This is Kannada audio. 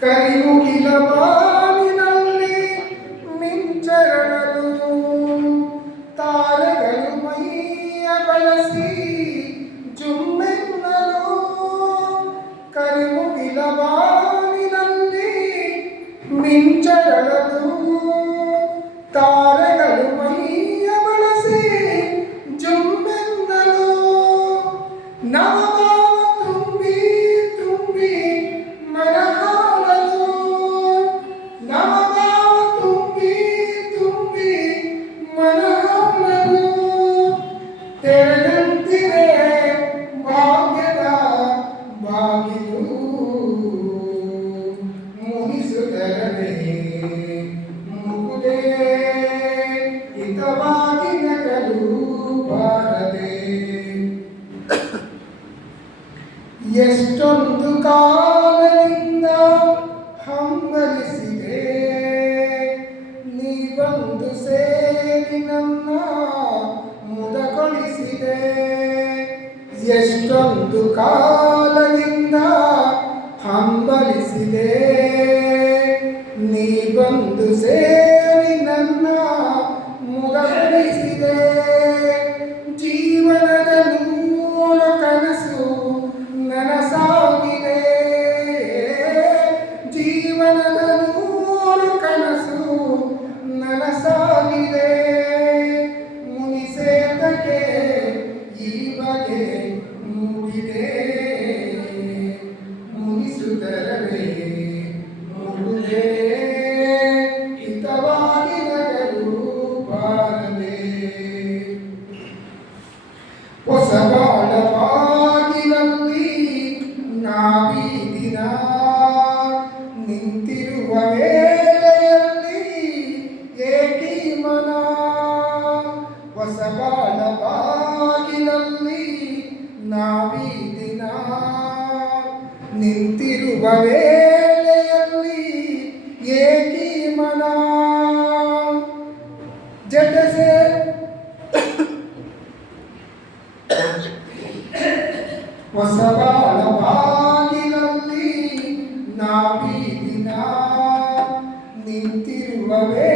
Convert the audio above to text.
ಕರಿಮುಗಿಲ ಬಾನಿನಲ್ಲಿ ಮಿಂಚರಳಲು ತಾರೆಗಳು ಮೈಯ ಬಳಸಿ ಜುಮ್ಮೆನ್ನಲು ಕರಿಮುಗಿಲ ಬಾನಿನಲ್ಲಿ ಮಿಂಚರಳಲು ತಾರೆಗಳು ಮೈಯ ಬಳಸಿ ಜುಮ್ಮೆನ್ನಲು ನವಭಾವ ತುಂಬಿ ತುಂಬಿ ಮನಹಾಳಲು ನವಭಾವ ತುಂಬಿ ತುಂಬಿ ಮನಹಾಳಲು ತೆರೆದಂತಿದೆ ಭಾಗ್ಯದ ಬಾಗಿಲು ಮುನಿಸುತ್ತಲೇ ಮುಗುದೇ ಹಿತವಾಗಿ ನಗಲು ಬಾರದೆ ಎಷ್ಟೊಂದು ಕಾಲದಿಂದ ಹಂಬಲಿಸಿದೆ ನೀ ಬಂದು ಸೇರಿ ನನ್ನ ಮುದಗೊಳಿಸಿದೆ ಎಷ್ಟೊಂದು ಕಾಲದಿಂದ ಹಂಬಲಿಸಿದೆ ನೀ ಬಂದು ಸೇರಿ ನನ್ನ ಮುದಗೊಳಿಸಿದೆ ಜೀವನದ ನೂರು ಕನಸು ನನಸಾಗಿದೆ ಜೀವನದ ನೂರು ಕನಸು ನನಸಾಗಿದೆ ಮುನಿಸೇತಕ್ಕೆ ಈ ಬಗೆ ಮೂಡಿದೆ ಮುನಿಸುತ್ತರವೇ ಮೂಡುದೆ ಹಿತವಾಗಿ ನಗಲು ಬಾರದೆ ಹೊಸ ಬಾಳ ಬಾಗಿಲಲ್ಲಿ ನಾವೀ ದಿನ ನಿಂತಿರುವ ವೇಳೆಯಲ್ಲಿ ಏಕೀ ಮನ ಹೊಸ ಬಾಳ ಬಾಗಿಲಲ್ಲಿ ನಾವೀ ದಿನ ನಿಂತಿರುವ ವೇಳೆಯಲ್ಲಿ ಏಕೀ ಮನ ಜಟಸೆ ಹೊಸ ಬಾಳ ಬಾಗಿಲಲ್ಲಿ ನಾವೀ ದಿನ ನಿಂತಿರುವವೇ